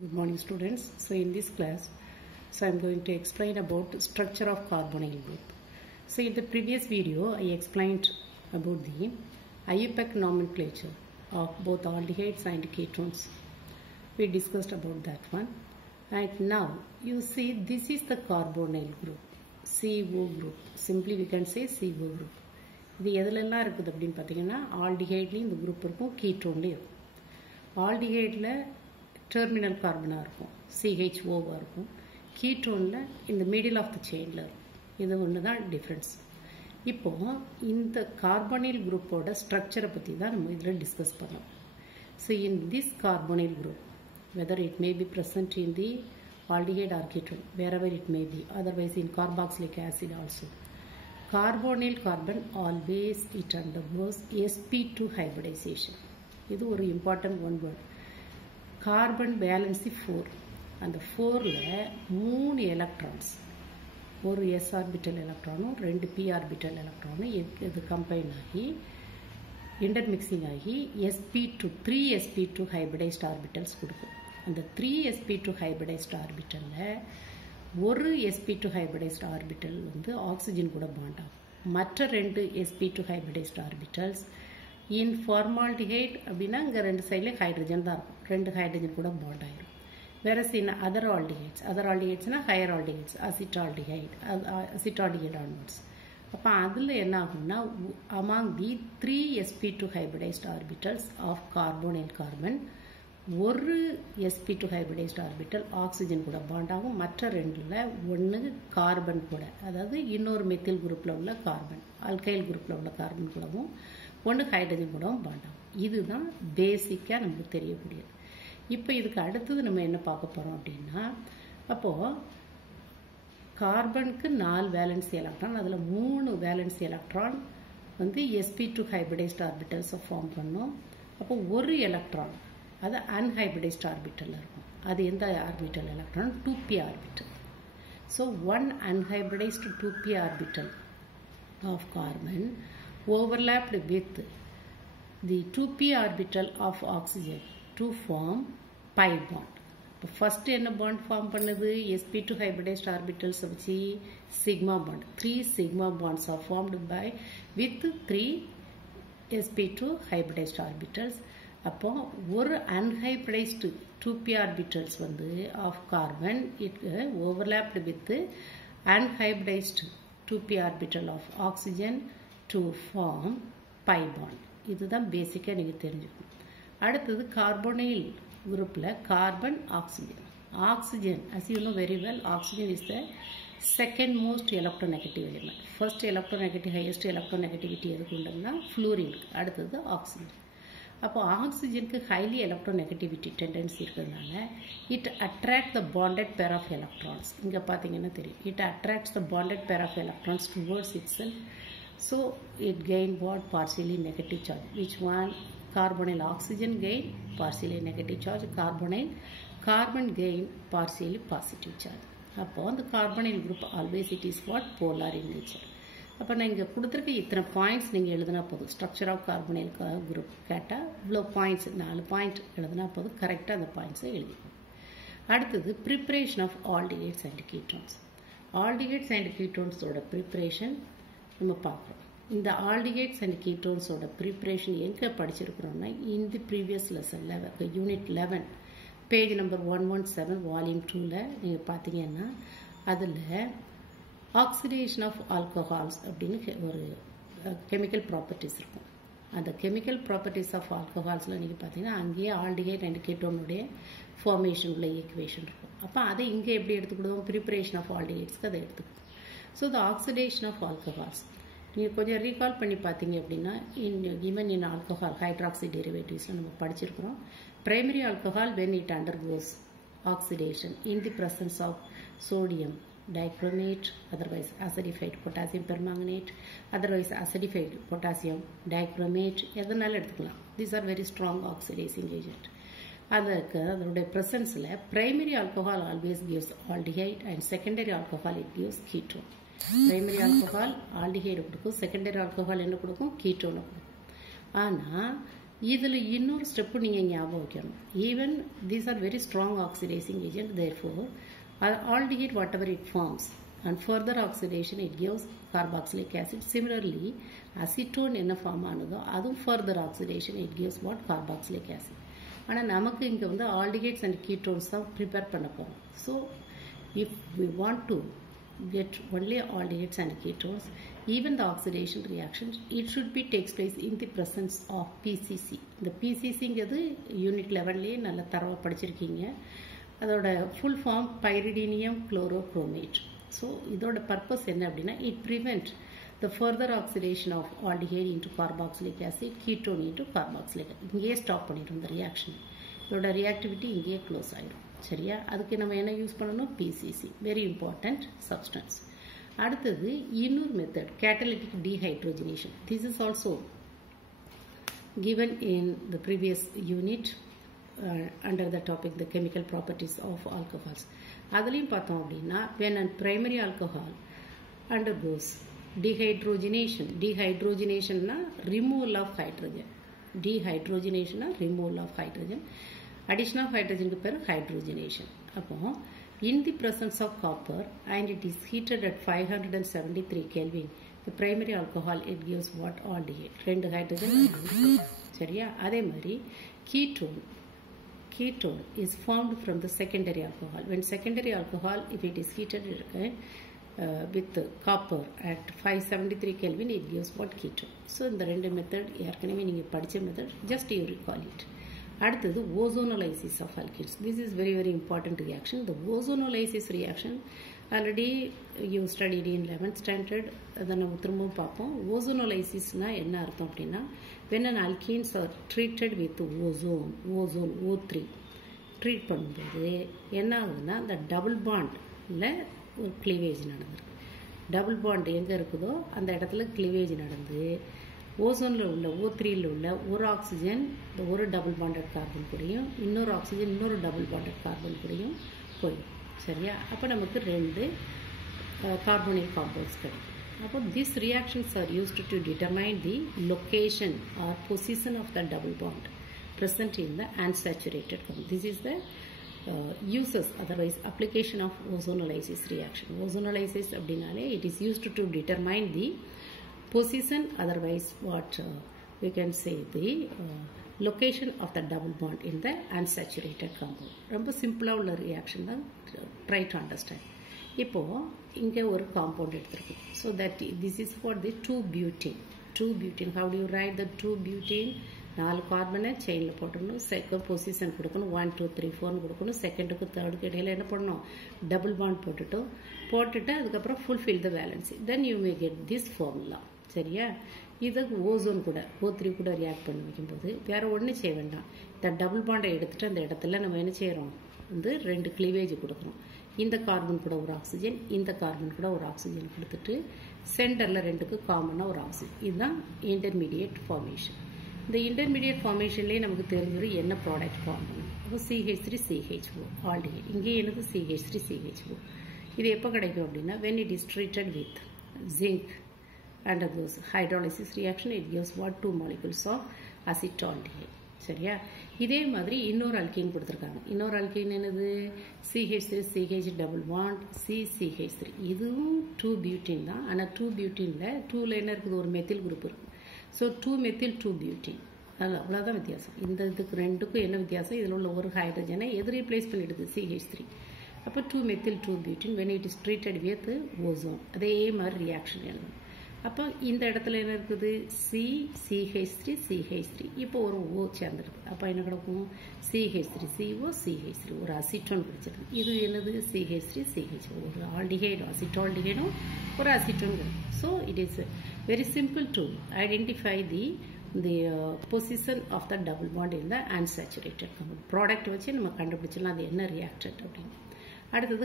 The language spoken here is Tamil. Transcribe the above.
Good morning students. So in this class, I am going to explain about structure of carbonyl group. So in the previous video, I explained about the IUPAC nomenclature of both aldehydes and ketones. We discussed about that one. And now you see this is the carbonyl group, CO group. Simply we can say CO group. இது எதுலெல்லாம் இருக்குது அப்படின்னு பார்த்தீங்கன்னா ஆல்டிஹைட்லேயும் இந்த குரூப் இருக்கும், கீட்டோன்லேயும் இருக்கும். ஆல்டிஹைடில் டெர்மினல் கார்பனாக இருக்கும், CHOவாக இருக்கும். கீட்டோனில் இந்த மிடில் ஆஃப் த செயினில் இருக்கும். இது ஒன்று தான் டிஃப்ரென்ஸ். இப்போது இந்த கார்பonyl குரூப்போட ஸ்ட்ரக்சரை பற்றி தான் நம்ம இதில் டிஸ்கஸ் பண்ணோம். So in this carbonyl group whether it may be present in the aldehyde or ketone, wherever it may be, otherwise in carboxylic acid also. Carbonyl carbon always it undergoes sp2 hybridization. இது ஒரு important one word. Carbon valency 4. அந்த 4ல் 3 எலக்ட்ரான்ஸ், ஒரு s ஆர்பிட்டல் எலக்ட்ரானும் 2 p ஆர்பிட்டல் எலக்ட்ரானும் இது கம்பைன் ஆகி இன்டர்மிக்சிங் ஆகி3 sp2 ஹைபிரிடைஸ்ட் ஆர்பிட்டல்ஸ் கொடுக்கும். அந்த 3 sp2 ஹைபிரிடைஸ்ட் ஆர்பிட்டலில் ஒரு sp2 ஹைபிரிடைஸ்ட் ஆர்பிட்டல் வந்து ஆக்சிஜன் கூட பாண்ட் ஆகும். மற்ற 2 sp2 ஹைபிரிடைஸ்ட் ஆர்பிட்டல்ஸ் இன் ஃபார்மால்டிஹைட் அப்படின்னா இங்கே 2 சைட்லேயும் ஹைட்ரஜன் தான் இருக்கும், 2 ஹைட்ரஜன் கூட பாண்ட் ஆகிடும். வேறஸ் இன் அதர் ஆல்டிஹைட்ஸ்னா ஹையர் ஆல்டிஹைட்ஸ், அசிட்டால்டிஹைட் ஆன்வர்ட்ஸ். அப்போ அதில் என்ன ஆகும்னா among the 3 sp2 hybridized orbitals of carbonyl carbon ஒரு sp2 ஹைபிரிடைஸ்ட் ஆர்பிட்டல் ஆக்சிஜன் கூட பாண்ட் ஆகும். மற்ற 2ல் ஒன்று கார்பன் கூட, அதாவது இன்னொரு மெத்தில் குரூப்பில் உள்ள கார்பன், அல்கைல் குரூப்பில் உள்ள கார்பன் கூடவும் ஒன்று ஹைட்ரஜன் கூடவும் பாண்ட் ஆகும். இதுதான் பேசிக்காக நமக்கு தெரியக்கூடியது. இப்போ இதுக்கு அடுத்தது நம்ம என்ன பார்க்க போகிறோம் அப்படின்னா, அப்போது கார்பனுக்கு 4 வேலன்சி எலக்ட்ரான், அதில் 3 வேலன்சி எலக்ட்ரான் வந்து sp2 ஹைபிரிடைஸ்ட் ஆர்பிட்டல்ஸை ஃபார்ம் பண்ணும். அப்போ ஒரு எலக்ட்ரான் அது அன்ஹைபிரிடைஸ்ட் ஆர்பிட்டலில் இருக்கும். அது எந்த orbital electron? 2p orbital. So one unhybridized 2p orbital of carbon overlapped with the 2p orbital of oxygen to form pi bond. இப்போ ஃபர்ஸ்ட் என்ன பாண்ட் ஃபார்ம் பண்ணுது? sp2 ஹைபிரிடைஸ்ட் ஆர்பிட்டல்ஸ் வச்சு sigma bond, 3 sigma bonds are formed by with 3 sp2 hybridized orbitals. அப்போ ஒரு அன்ஹைபிரிடைஸ்டு 2p ஆர்பிட்டல்ஸ் வந்து of carbon it overlapped with unhybridized 2p orbital of oxygen to form pi bond. இதுதான் பேசிக்காக நீங்கள் தெரிஞ்சுக்கணும். அடுத்தது கார்பonyl குரூப்பில் carbon, oxygen as you know very well, oxygen is the second most electronegative element. first electronegative, highest electronegativity எதுக்கு உண்டுன்னா ஃப்ளூரினுக்கு, அடுத்தது ஆக்சிஜன். அப்போ ஆக்சிஜனுக்கு ஹைலி எலக்ட்ரோநெகட்டிவிட்டி டெண்டன்சி இருக்கிறதுனால it attract the bonded pair of electrons. இங்கே பார்த்தீங்கன்னா தெரியும், it attracts the bonded pair of electrons towards itself. So it gain what? Partially negative charge. Which one? Carbonyl oxygen gain partially negative charge. Carbon gain partially positive charge. Upon the carbonyl group always it is what? Polar in nature. அப்போ நான் இங்கே கொடுத்துருக்க இத்தனை பாயிண்ட்ஸ் நீங்கள் எழுதினா போதும். ஸ்ட்ரக்சர் ஆஃப் கார்பonyl குரூப் கேட்டால் இவ்வளோ பாயிண்ட்ஸ், 4 பாயிண்ட் எழுதினா போதும், கரெக்டாக அந்த பாயிண்ட்ஸை எழுதிக்கணும். அடுத்தது preparation of aldehydes and ketones. Aldehydes and கீட்டோன்ஸோட ப்ரிப்ரேஷன் நம்ம பார்க்குறோம். இந்த ஆல்டிஹைட்ஸ் அண்ட் கீட்டோன்ஸோட ப்ரிப்ரேஷன் எங்கே படிச்சிருக்கிறோம்னா இந்த ப்ரீவியஸ் லெசனில் யூனிட் 11 பேஜ் நம்பர் 117 வால்யூம் 2ல் நீங்கள் பார்த்தீங்கன்னா அதில் ஆக்சிடேஷன் ஆஃப் ஆல்கஹால்ஸ் அப்படின்னு ஒரு கெமிக்கல் ப்ராப்பர்ட்டிஸ் இருக்கும். அந்த கெமிக்கல் ப்ராப்பர்ட்டிஸ் ஆஃப் ஆல்கஹால்ஸில் நீங்கள் பார்த்தீங்கன்னா அங்கேயே ஆல்டிஹைட் அண்ட் கீட்டோனுடைய ஃபார்மேஷன் உள்ள ஈக்குவேஷன் இருக்கும். அப்போ அதை இங்கே எப்படி எடுத்துக்கிடுவோம்? ப்ரிப்பரேஷன் ஆஃப் ஆல்டிஹைட்ஸ்க்கு அதை எடுத்துக்கிடுவோம். So the oxidation of alcohols நீங்கள் கொஞ்சம் ரீகால் பண்ணி பார்த்தீங்க அப்படின்னா ஈவன் இன் ஆல்கஹால் ஹைட்ராக்சி டெரிவேட்டிவ்ஸில் நம்ம படிச்சிருக்கிறோம். Primary alcohol when it undergoes oxidation in the presence of sodium dichromate, otherwise acidified potassium permanganate, otherwise acidified potassium dichromate, எதனால எடுத்துக்கலாம். These are very strong oxidizing agent. அதுக்கு அதனுடைய ப்ரெசன்ஸில் primary alcohol always gives aldehyde and secondary alcohol it gives ketone. Primary alcohol aldehyde கொடுக்கும், செகண்டரி ஆல்கஹால் என்ன கொடுக்கும்? கீட்டோனை கொடுக்கும். ஆனால் இதில் இன்னொரு ஸ்டெப்பு நீங்கள் ஞாபகம் வைக்கணும். Even these are very strong oxidising agent. Therefore aldehyde whatever it forms and further oxidation it gives carboxylic acid. Similarly acetone என்ன ஃபார்ம் ஆனதோ அதுவும் further oxidation it gives what carboxylic acid. ஆனால் நமக்கு இங்கே வந்து aldehydes and ketones தான் ப்ரிப்பேர் பண்ண போகிறோம். So if we want to get only aldehydes and ketones, even the oxidation reaction it should be takes place in the presence of PCC. இந்த PCCங்கிறது யூனிட் லெவல்லேயே நல்லா தரவாக படிச்சிருக்கீங்க. அதோட full form pyridinium chlorochromate. So இதோட பர்பஸ் என்ன அப்படின்னா it prevent the further oxidation of aldehyde into carboxylic acid ketone into carboxylic. இங்கேயே ஸ்டாப் பண்ணிடும் இந்த ரியாக்ஷன். இதோட ரியாக்டிவிட்டி இங்கேயே க்ளோஸ் ஆகிடும். சரியா? அதுக்கு நம்ம என்ன யூஸ் பண்ணணும்? PCC, very important substance. அடுத்தது இன்னொரு method catalytic dehydrogenation. This is also given in the previous unit under the topic the chemical properties of alcohols. அதுலயும் பார்த்தோம் அப்படின்னா when a primary alcohol undergoes dehydrogenation, dehydrogenation na removal of hydrogen, dehydrogenation na removal of hydrogen, addition of hydrogen க்கு பேரு hydrogenation. அப்போ in the presence of copper and it is heated at 573 Kelvin, the primary alcohol it gives what? Aldehyde, ரெண்டு ஹைட்ரஜன். சரியா? அதே மாதிரி ketone is formed from the secondary alcohol. When secondary alcohol, if it is heated with copper at 573 Kelvin, it gives what? Ketone. So in the ரெண்டு மெத்தட் ஏற்கனவே நீங்கள் படித்த method, just you recall it. அடுத்தது ozonolysis of alkenes. This is very very important reaction. The ozonolysis reaction already you studied in 11th standard. அதை நம்ம திரும்பவும் பார்ப்போம். ஓசோனோலைசிஸ்னா என்ன அர்த்தம் அப்படின்னா when an alkenes are treated with ozone O3 treat பண்ணும்போது என்ன ஆகுதுன்னா அந்த டபுள் பாண்டில் ஒரு கிளீவேஜ் நடந்திருக்கு. டபுள் பாண்ட் எங்கே இருக்குதோ அந்த இடத்துல கிளீவேஜ் நடந்து ஓசோனில் உள்ள O3யில் உள்ள ஒரு ஆக்சிஜன் இந்த ஒரு டபுள் பாண்டட் கார்பன் கூடயும் இன்னொரு ஆக்சிஜன் இன்னொரு டபுள் பாண்டட் கார்பன் கூடயும் போயிடும். சரியா? அப்போ நமக்கு ரெண்டு கார்போனிக் காம்பவுண்ட்ஸ் கிடைக்கும். அப்போ these reactions are used to determine the location or position of the double bond present in the unsaturated compound. This is the uses, otherwise application of ozonolysis reaction. Ozonolysis அப்படினாலே it is used to determine the position, otherwise what we can say the location of the double bond in the unsaturated compound. ரொம்ப சிம்பிளா உள்ள ரியாக்ஷன் தான், try to understand. இப்போ இங்கே ஒரு காம்பவுண்ட் எடுத்திருக்கோம். So that this is for the 2-butene. How do you write the 2-butene? 4 கார்பனை செயினில் போட்டுடணும். செகண்ட் பொசிஷன் கொடுக்கணும், 1 2 3 4 கொடுக்கணும். செகண்டுக்கு தேர்டுக்கு இடையில என்ன பண்ணணும்? டபுள் பாண்ட் போட்டுட்டு அதுக்கப்புறம் fulfil the valency. Then you may get this formula. சரியா? இதை ஓசோன் கூட O3 கூட ரியாக்ட் பண்ணி வைக்கும்போது வேற ஒன்றும் செய்ய வேண்டாம். இந்த டபுள் பாண்டை எடுத்துட்டு அந்த இடத்துல நம்ம என்ன செய்கிறோம்? வந்து ரெண்டு கிளீவேஜ் கொடுக்குறோம். இந்த கார்பன் கூட ஒரு ஆக்சிஜன், இந்த கார்பன் கூட ஒரு ஆக்சிஜன் கொடுத்துட்டு சென்டரில் ரெண்டுக்கு காமனாக ஒரு ஆக்சிஜன். இதுதான் இன்டர்மீடியட் ஃபார்மேஷன். இந்த இன்டர்மீடியட் ஃபார்மேஷன்லேயே நமக்கு தெரிஞ்சது என்ன ப்ராடக்ட் ஃபார்ம் பண்ணும். அப்போ CH3CHO ஆல்டிஹைட். இங்கே என்னது? CH3CHO. இது எப்போ கிடைக்கும் அப்படின்னா when it is treated with zinc undergoes hydrolysis reaction, it gives what? 2 molecules of acetaldehyde. சரியா? இதே மாதிரி இன்னொரு அல்கீன் கொடுத்துருக்காங்க. இன்னொரு அல்கீன் என்னது? CH3CH double bond CCH3. இதுவும் 2-butene தான். ஆனால் 2-buteneல 2ல என்ன இருக்குது? ஒரு மெத்தில் குரூப் இருக்குது. So 2-methyl 2-butene. அவ்வளோதான் வித்தியாசம். இந்த இதுக்கு ரெண்டுக்கும் என்ன வித்தியாசம்? இதில் உள்ள ஒரு ஹைட்ரஜனை எது ரீப்ளேஸ் பண்ணிடுது? CH3. அப்போ 2-methyl 2-butene when it is treated with ozone. அதே மாதிரி ரியாக்ஷன் எழுதணும். அப்போ இந்த இடத்துல என்ன இருக்குது? CH3CH3. இப்போ ஒரு O சேர்ந்துருக்கு. அப்போ என்ன கிடக்கும்? CH3CO CH3. ஒரு அசிட்டோன் கிடைச்சிருக்கு. இது என்னது? CH3CH. ஒரு ஆல்டிஹைடும் அசிட்டால்டிஹைடும் ஒரு அசிட்டோன் கிடைக்கும். So it is very simple to identify the position of the double bond in the unsaturated compound. Product வச்சு நம்ம கண்டுபிடிச்சலாம் அது என்ன ரியாக்டட் அப்படின்னு. அடுத்தது